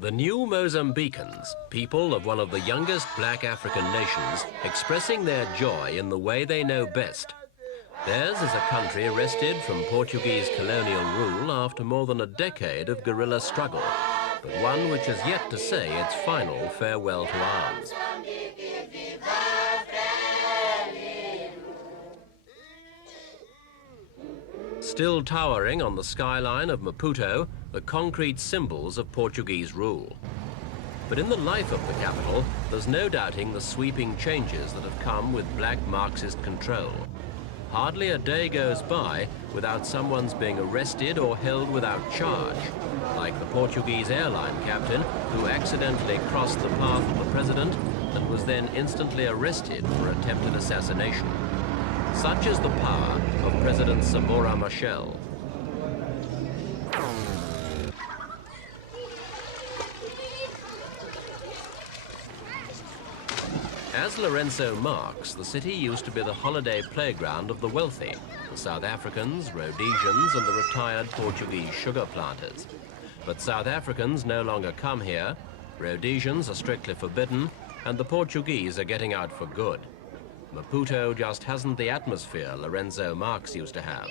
The new Mozambicans, people of one of the youngest black African nations, expressing their joy in the way they know best. Theirs is a country wrested from Portuguese colonial rule after more than a decade of guerrilla struggle, but one which has yet to say its final farewell to arms. Still towering on the skyline of Maputo, the concrete symbols of Portuguese rule. But in the life of the capital, there's no doubting the sweeping changes that have come with black Marxist control. Hardly a day goes by without someone's being arrested or held without charge, like the Portuguese airline captain who accidentally crossed the path of the president and was then instantly arrested for attempted assassination. Such is the power of President Samora Machel. As Lourenço marks, the city used to be the holiday playground of the wealthy, the South Africans, Rhodesians, and the retired Portuguese sugar planters. But South Africans no longer come here, Rhodesians are strictly forbidden, and the Portuguese are getting out for good. Maputo just hasn't the atmosphere Lourenço Marx used to have.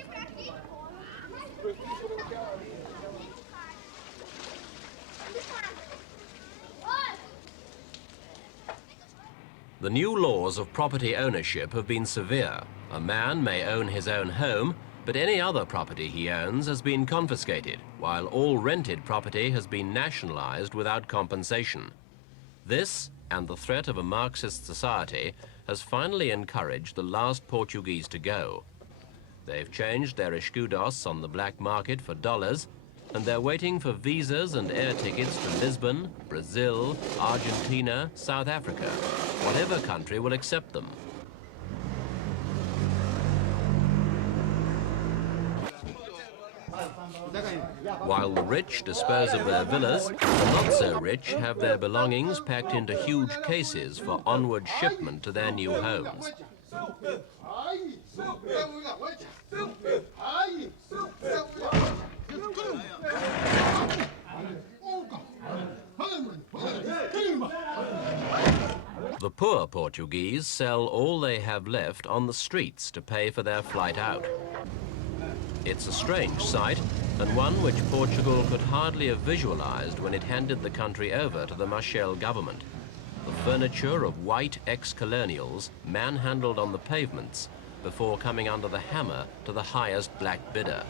The new laws of property ownership have been severe. A man may own his own home, but any other property he owns has been confiscated, while all rented property has been nationalized without compensation. This, and the threat of a Marxist society, has finally encouraged the last Portuguese to go. They've changed their escudos on the black market for dollars, and they're waiting for visas and air tickets to Lisbon, Brazil, Argentina, South Africa, whatever country will accept them. While the rich dispose of their villas, the not-so-rich have their belongings packed into huge cases for onward shipment to their new homes. The poor Portuguese sell all they have left on the streets to pay for their flight out. It's a strange sight, and one which Portugal could hardly have visualized when it handed the country over to the Machel government. The furniture of white ex-colonials manhandled on the pavements before coming under the hammer to the highest black bidder.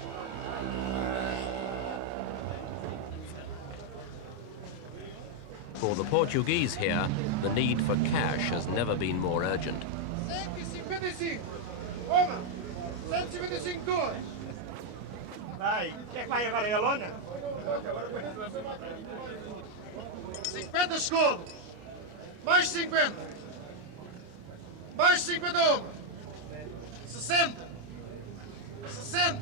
For the Portuguese here, the need for cash has never been more urgent. 50 segundos. Mais 50. Mais 51. 60. 60.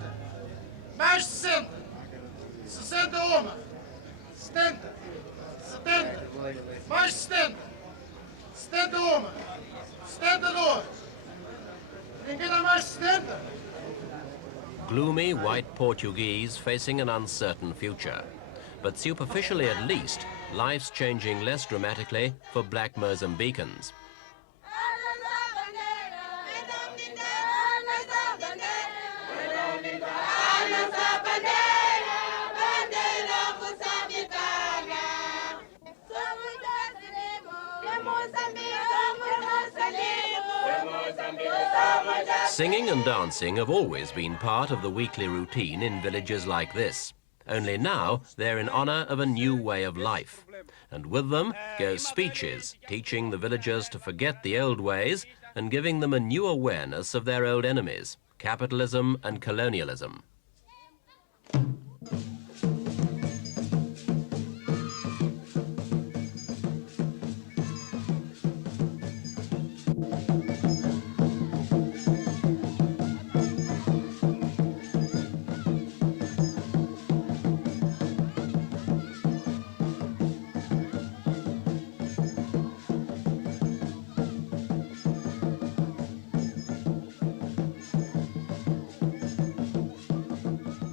Mais 60. 61. 70. 70. Mais 70. 71. 72. Ninguém dá mais 70. Gloomy white Portuguese facing an uncertain future. But superficially at least, life's changing less dramatically for black Mozambicans. Singing and dancing have always been part of the weekly routine in villages like this. Only now they're in honor of a new way of life. And with them go speeches, teaching the villagers to forget the old ways and giving them a new awareness of their old enemies, capitalism and colonialism.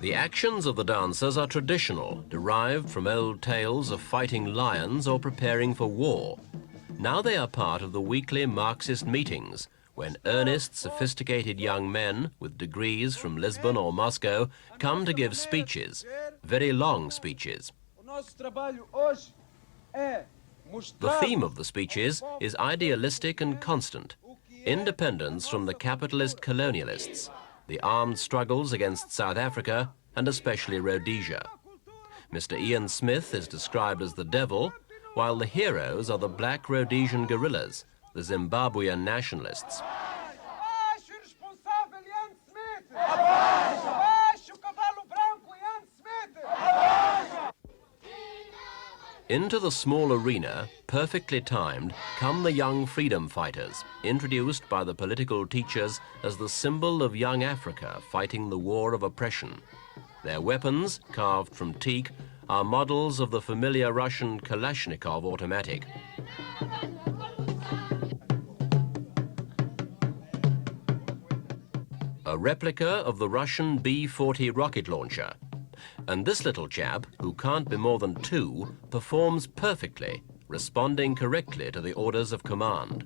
The actions of the dancers are traditional, derived from old tales of fighting lions or preparing for war. Now they are part of the weekly Marxist meetings, when earnest, sophisticated young men with degrees from Lisbon or Moscow come to give speeches, very long speeches. The theme of the speeches is idealistic and constant: independence from the capitalist colonialists, the armed struggles against South Africa, and especially Rhodesia. Mr. Ian Smith is described as the devil, while the heroes are the black Rhodesian guerrillas, the Zimbabwean nationalists. Into the small arena, perfectly timed, come the young freedom fighters, introduced by the political teachers as the symbol of young Africa fighting the war of oppression. Their weapons, carved from teak, are models of the familiar Russian Kalashnikov automatic. A replica of the Russian B-40 rocket launcher. And this little chap, who can't be more than 2, performs perfectly, responding correctly to the orders of command.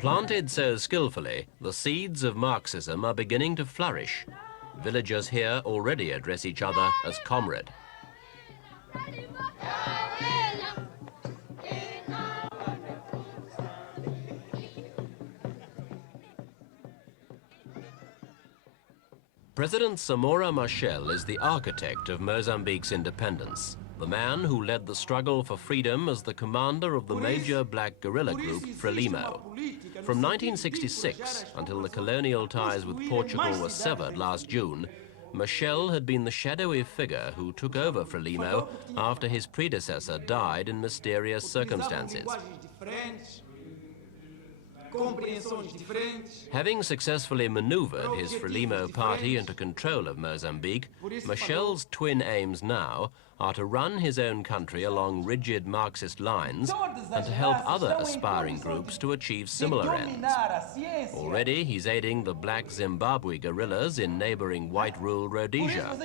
Planted so skillfully, the seeds of Marxism are beginning to flourish. Villagers here already address each other as comrade. President Samora Machel is the architect of Mozambique's independence, the man who led the struggle for freedom as the commander of the major black guerrilla group Frelimo. From 1966 until the colonial ties with Portugal were severed last June, Machel had been the shadowy figure who took over Frelimo after his predecessor died in mysterious circumstances. Having successfully maneuvered his Frelimo party into control of Mozambique, Machel's twin aims now are to run his own country along rigid Marxist lines and to help other aspiring groups to achieve similar ends. Already he's aiding the black Zimbabwe guerrillas in neighbouring white-ruled Rhodesia,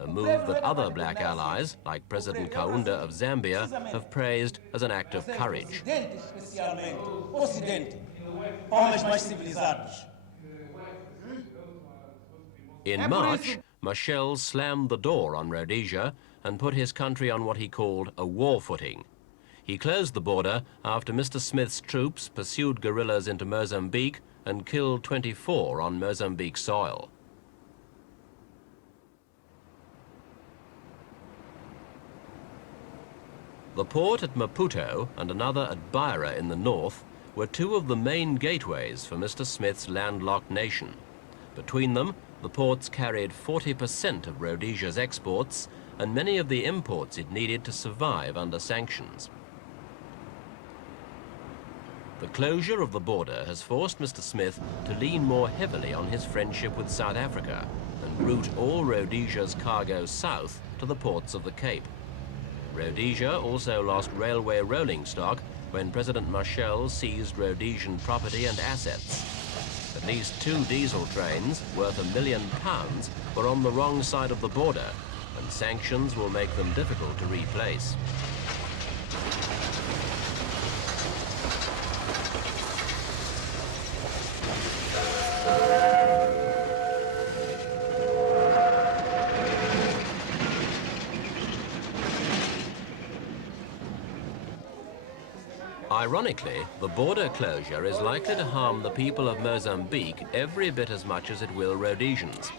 a move that other black allies, like President Kaunda of Zambia, have praised as an act of courage. In March, Machel slammed the door on Rhodesia and put his country on what he called a war footing. He closed the border after Mr. Smith's troops pursued guerrillas into Mozambique and killed 24 on Mozambique soil. The port at Maputo and another at Beira in the north were two of the main gateways for Mr. Smith's landlocked nation. Between them, the ports carried 40% of Rhodesia's exports and many of the imports it needed to survive under sanctions. The closure of the border has forced Mr. Smith to lean more heavily on his friendship with South Africa and route all Rhodesia's cargo south to the ports of the Cape. Rhodesia also lost railway rolling stock when President Machel seized Rhodesian property and assets. At least 2 diesel trains, worth £1 million, were on the wrong side of the border, and sanctions will make them difficult to replace. Ironically, the border closure is likely to harm the people of Mozambique every bit as much as it will Rhodesians.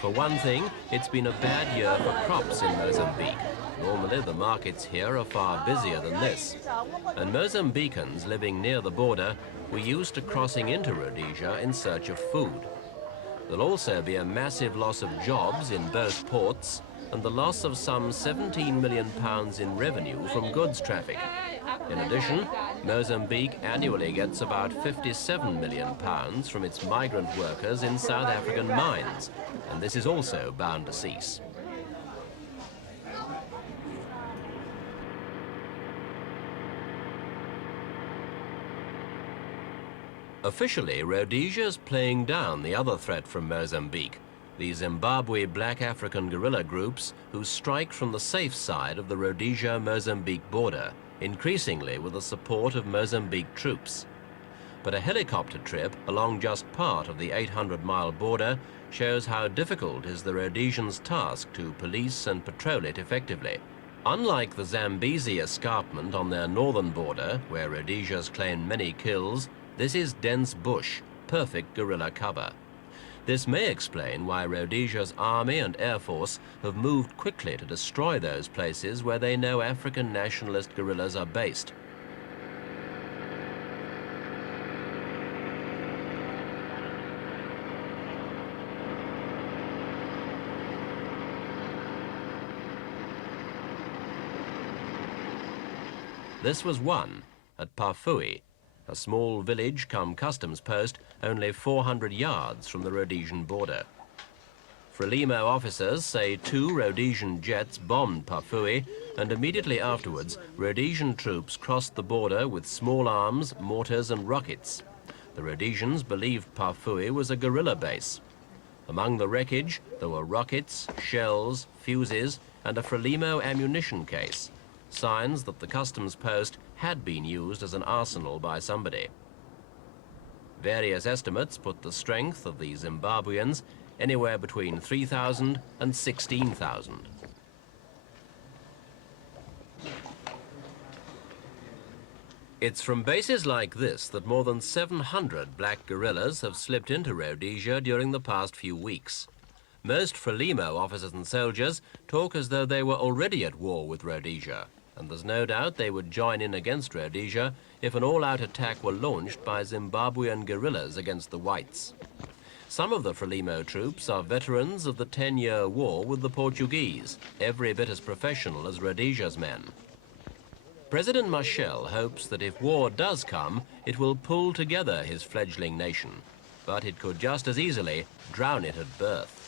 For one thing, it's been a bad year for crops in Mozambique. Normally, the markets here are far busier than this. And Mozambicans living near the border were used to crossing into Rhodesia in search of food. There'll also be a massive loss of jobs in both ports and the loss of some £17 million in revenue from goods traffic. In addition, Mozambique annually gets about £57 million from its migrant workers in South African mines, and this is also bound to cease. Officially, Rhodesia is playing down the other threat from Mozambique, the Zimbabwe black African guerrilla groups who strike from the safe side of the Rhodesia-Mozambique border, increasingly with the support of Mozambique troops. But a helicopter trip along just part of the 800-mile border shows how difficult is the Rhodesians' task to police and patrol it effectively. Unlike the Zambezi escarpment on their northern border, where Rhodesia's claimed many kills, this is dense bush, perfect guerrilla cover. This may explain why Rhodesia's army and air force have moved quickly to destroy those places where they know African nationalist guerrillas are based. This was one at Pafui, a small village come customs post only 400 yards from the Rhodesian border. Frelimo officers say 2 Rhodesian jets bombed Pafui, and immediately afterwards Rhodesian troops crossed the border with small arms, mortars and rockets. The Rhodesians believed Pafui was a guerrilla base. Among the wreckage there were rockets, shells, fuses and a Frelimo ammunition case, signs that the customs post had been used as an arsenal by somebody. Various estimates put the strength of the Zimbabweans anywhere between 3,000 and 16,000. It's from bases like this that more than 700 black guerrillas have slipped into Rhodesia during the past few weeks. Most Frelimo officers and soldiers talk as though they were already at war with Rhodesia, and there's no doubt they would join in against Rhodesia if an all-out attack were launched by Zimbabwean guerrillas against the whites. Some of the Frelimo troops are veterans of the 10-year war with the Portuguese, every bit as professional as Rhodesia's men. President Machel hopes that if war does come, it will pull together his fledgling nation, but it could just as easily drown it at birth.